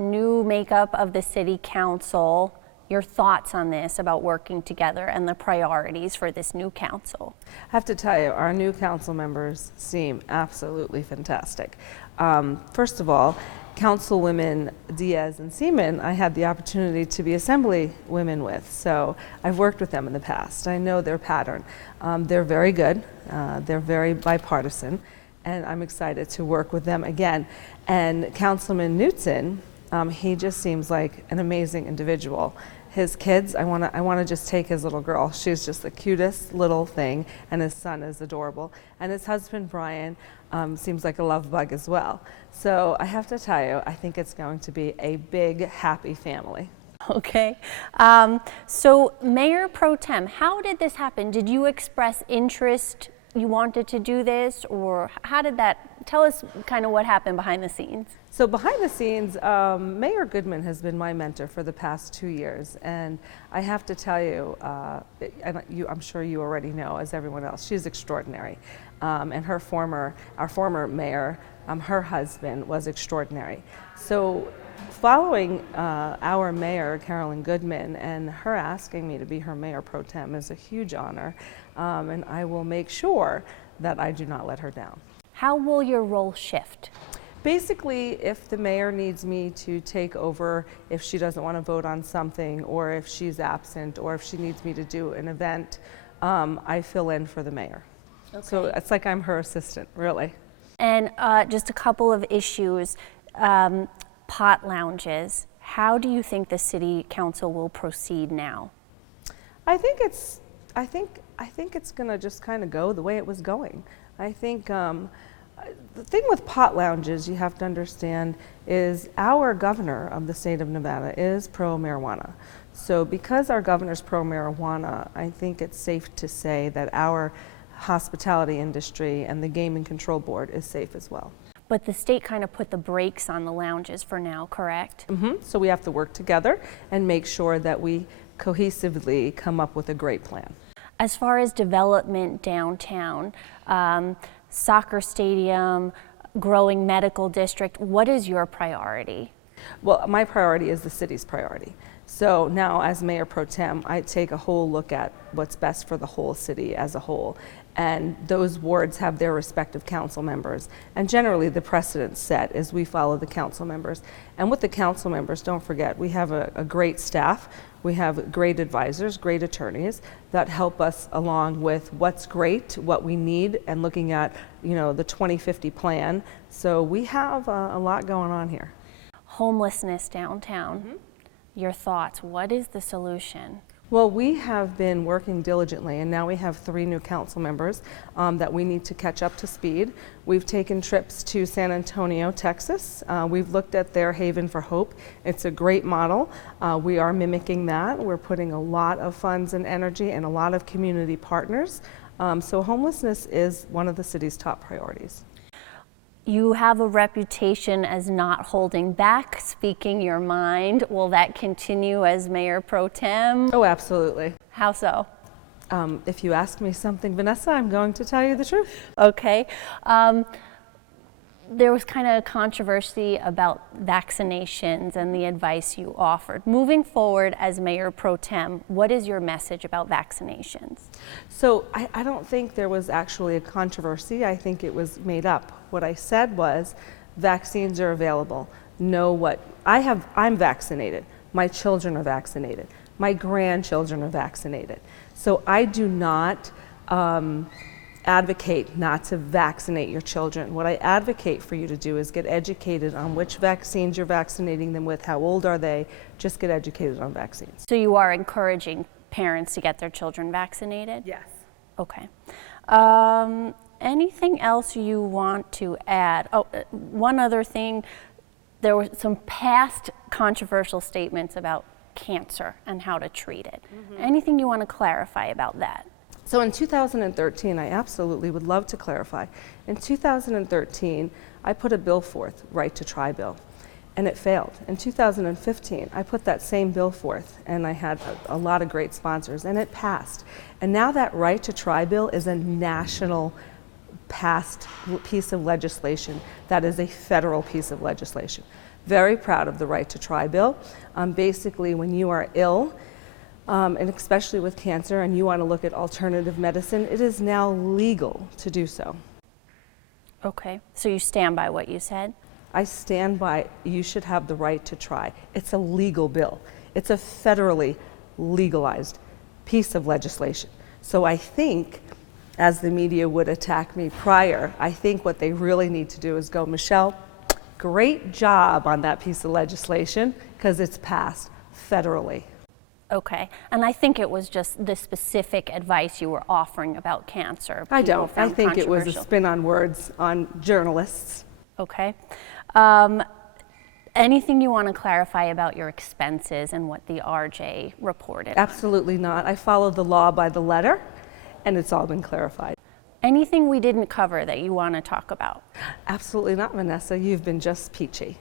new makeup of the city council. Your thoughts on this, about working together and the priorities for this new council? I have to tell you, our new council members seem absolutely fantastic. First of all, Councilwomen Diaz and Seaman, I had the opportunity to be assembly women with, so I've worked with them in the past. I know their pattern. They're very good, they're very bipartisan, and I'm excited to work with them again. And Councilman Knutson, he just seems like an amazing individual. His kids, I want to just take his little girl. She's just the cutest little thing, and his son is adorable. And his husband, Brian, seems like a love bug as well. So I have to tell you, I think it's going to be a big, happy family. Okay. So Mayor Pro Tem, how did this happen? Did you express interest? You wanted to do this, or how did that, tell us kind of what happened behind the scenes. So behind the scenes, Mayor Goodman has been my mentor for the past 2 years, and I have to tell you, I'm sure you already know, as everyone else, she's extraordinary. And our former mayor, her husband was extraordinary. So following our mayor, Carolyn Goodman, and her asking me to be her mayor pro tem is a huge honor, and I will make sure that I do not let her down. How will your role shift? Basically, if the mayor needs me to take over, if she doesn't want to vote on something, or if she's absent, or if she needs me to do an event, I fill in for the mayor. Okay. So it's like I'm her assistant, really. And just a couple of issues. Pot lounges. How do you think the city council will proceed now? I think it's going to just kind of go the way it was going. I think the thing with pot lounges, you have to understand, is our governor of the state of Nevada is pro-marijuana. So because our governor's pro-marijuana, I think it's safe to say that our hospitality industry and the Gaming Control Board is safe as well. But the state kind of put the brakes on the lounges for now, correct? Mm-hmm. So we have to work together and make sure that we cohesively come up with a great plan. As far as development downtown, soccer stadium, growing medical district, what is your priority? Well, my priority is the city's priority. So now as Mayor Pro Tem, I take a whole look at what's best for the whole city as a whole. And those wards have their respective council members. And generally the precedent set is we follow the council members. And with the council members, don't forget, we have a great staff. We have great advisors, great attorneys that help us along with what's great, what we need, and looking at, the 2050 plan. So we have a lot going on here. Homelessness downtown. Mm-hmm. Your thoughts, what is the solution? Well, we have been working diligently, and now we have 3 new council members that we need to catch up to speed. We've taken trips to San Antonio, Texas. We've looked at their Haven for Hope. It's a great model. We are mimicking that. We're putting a lot of funds and energy and a lot of community partners. So homelessness is one of the city's top priorities. You have a reputation as not holding back, speaking your mind. Will that continue as Mayor Pro Tem? Oh, absolutely. How so? If you ask me something, Vanessa, I'm going to tell you the truth. Okay. There was kind of a controversy about vaccinations and the advice you offered. Moving forward as Mayor Pro Tem, what is your message about vaccinations? So I don't think there was actually a controversy. I think it was made up. What I said was vaccines are available. I'm vaccinated. My children are vaccinated. My grandchildren are vaccinated. So I do not advocate not to vaccinate your children. What I advocate for you to do is get educated on which vaccines you're vaccinating them with, how old are they, just get educated on vaccines. So you are encouraging parents to get their children vaccinated? Yes. Okay. Anything else you want to add? Oh, one other thing, there were some past controversial statements about cancer and how to treat it. Mm-hmm. Anything you want to clarify about that? So in 2013, I absolutely would love to clarify. In 2013, I put a bill forth, Right to Try bill, and it failed. In 2015, I put that same bill forth, and I had a lot of great sponsors, and it passed. And now that Right to Try bill is a national passed piece of legislation that is a federal piece of legislation. Very proud of the Right to Try bill. Basically, when you are ill, and especially with cancer, and you want to look at alternative medicine, it is now legal to do so. Okay, so you stand by what you said? I stand by, you should have the right to try. It's a legal bill. It's a federally legalized piece of legislation. So I think, as the media would attack me prior, I think what they really need to do is go, Michele, great job on that piece of legislation, because it's passed federally. Okay, and I think it was just the specific advice you were offering about cancer. I don't. I found think it was a controversial. spin on words on journalists. Okay. Anything you want to clarify about your expenses and what the RJ reported? Absolutely not. I follow the law by the letter, and it's all been clarified. Anything we didn't cover that you want to talk about? Absolutely not, Vanessa. You've been just peachy.